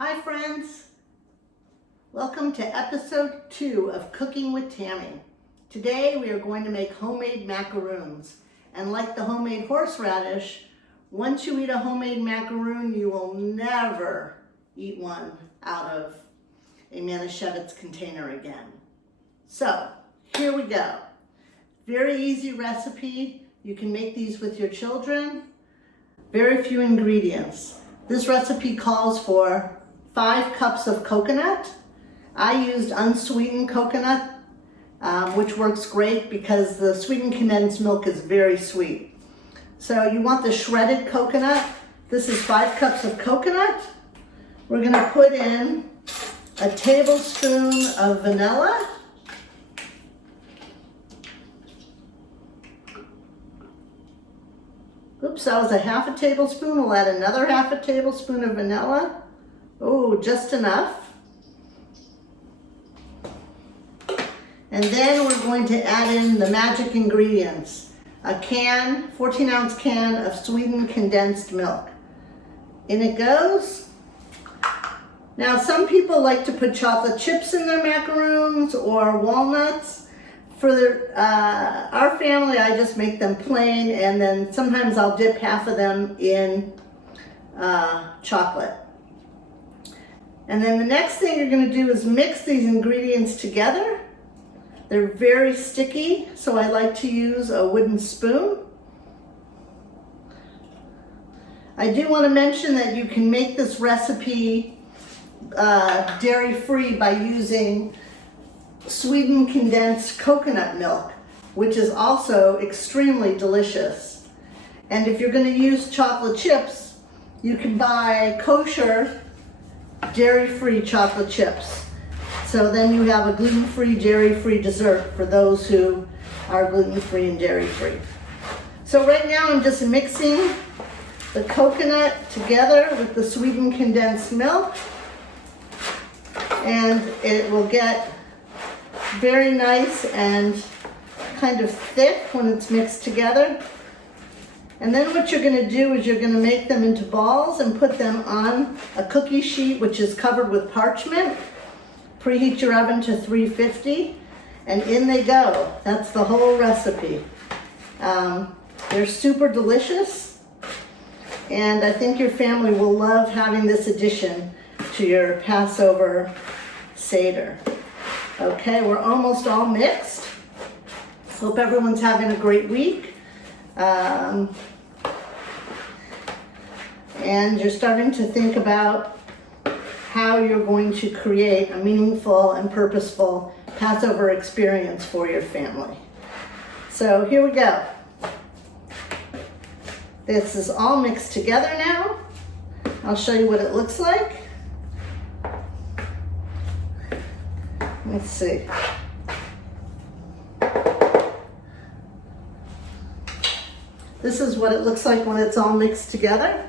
Hi friends, welcome to episode 2 of Cooking with Tammy. Today we are going to make homemade macaroons. And like the homemade horseradish, once you eat a homemade macaroon, you will never eat one out of a Manischewitz container again. So here we go. Very easy recipe. You can make these with your children. Very few ingredients. This recipe calls for 5 cups of coconut. I used unsweetened coconut, which works great because the sweetened condensed milk is very sweet. So you want the shredded coconut. This is 5 cups of coconut. We're gonna put in a tablespoon of vanilla. Oops, that was a half a tablespoon. We'll add another half a tablespoon of vanilla. Oh, just enough. And then we're going to add in the magic ingredients. A 14-ounce can of sweetened condensed milk. In it goes. Now, some people like to put chocolate chips in their macaroons or walnuts. For our family, I just make them plain, and then sometimes I'll dip half of them in chocolate. And then the next thing you're going to do is mix these ingredients together. They're very sticky, so I like to use a wooden spoon. I do want to mention that you can make this recipe dairy-free by using sweetened condensed coconut milk, which is also extremely delicious. And if you're going to use chocolate chips, you can buy kosher dairy-free chocolate chips. So then you have a gluten-free, dairy-free dessert for those who are gluten-free and dairy-free. So right now I'm just mixing the coconut together with the sweetened condensed milk, and it will get very nice and kind of thick when it's mixed together. And then what you're going to do is you're going to make them into balls and put them on a cookie sheet which is covered with parchment. Preheat your oven to 350 and in they go. That's the whole recipe. They're super delicious, and I think your family will love having this addition to your Passover Seder. Okay, we're almost all mixed. Hope everyone's having a great week. And you're starting to think about how you're going to create a meaningful and purposeful Passover experience for your family. So here we go. This is all mixed together now. I'll show you what it looks like. Let's see. This is what it looks like when it's all mixed together.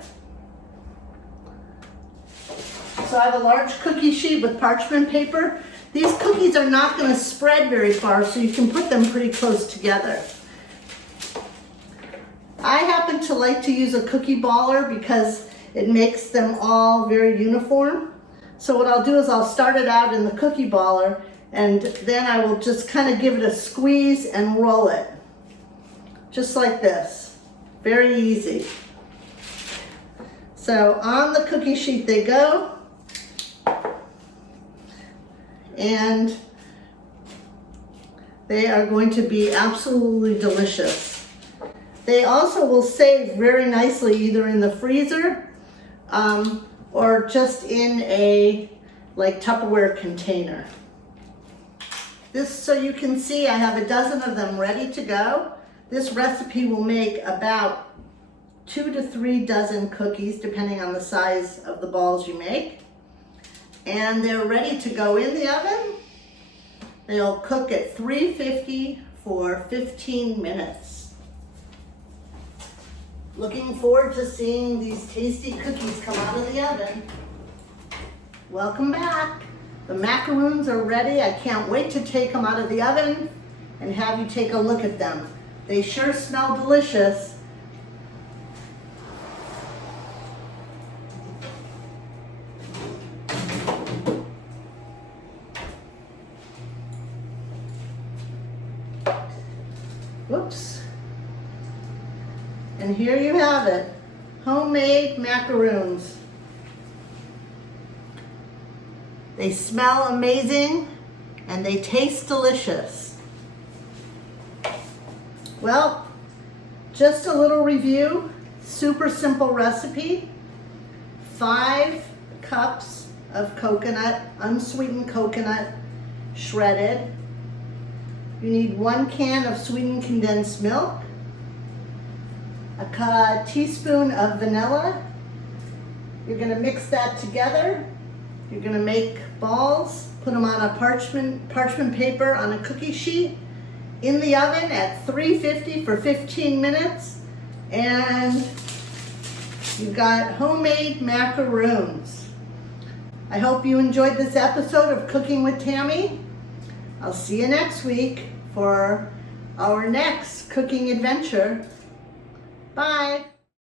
So I have a large cookie sheet with parchment paper. These cookies are not going to spread very far, so you can put them pretty close together. I happen to like to use a cookie baller because it makes them all very uniform. So what I'll do is I'll start it out in the cookie baller, and then I will just kind of give it a squeeze and roll it. Just like this. Very easy. So on the cookie sheet they go. And they are going to be absolutely delicious. They also will save very nicely either in the freezer or just in a Tupperware container. So you can see I have a dozen of them ready to go. This recipe will make about 2 to 3 dozen cookies depending on the size of the balls you make. And they're ready to go in the oven. They'll cook at 350 for 15 minutes. Looking forward to seeing these tasty cookies come out of the oven. Welcome back. The macaroons are ready. I can't wait to take them out of the oven and have you take a look at them. They sure smell delicious. And here you have it, homemade macaroons. They smell amazing and they taste delicious. Well, just a little review, super simple recipe. 5 cups of coconut, unsweetened coconut, shredded. You need 1 can of sweetened condensed milk, a teaspoon of vanilla. You're going to mix that together. You're going to make balls, put them on a parchment paper on a cookie sheet, in the oven at 350 for 15 minutes, and you've got homemade macaroons. I hope you enjoyed this episode of Cooking with Tammy. I'll see you next week for our next cooking adventure. Bye.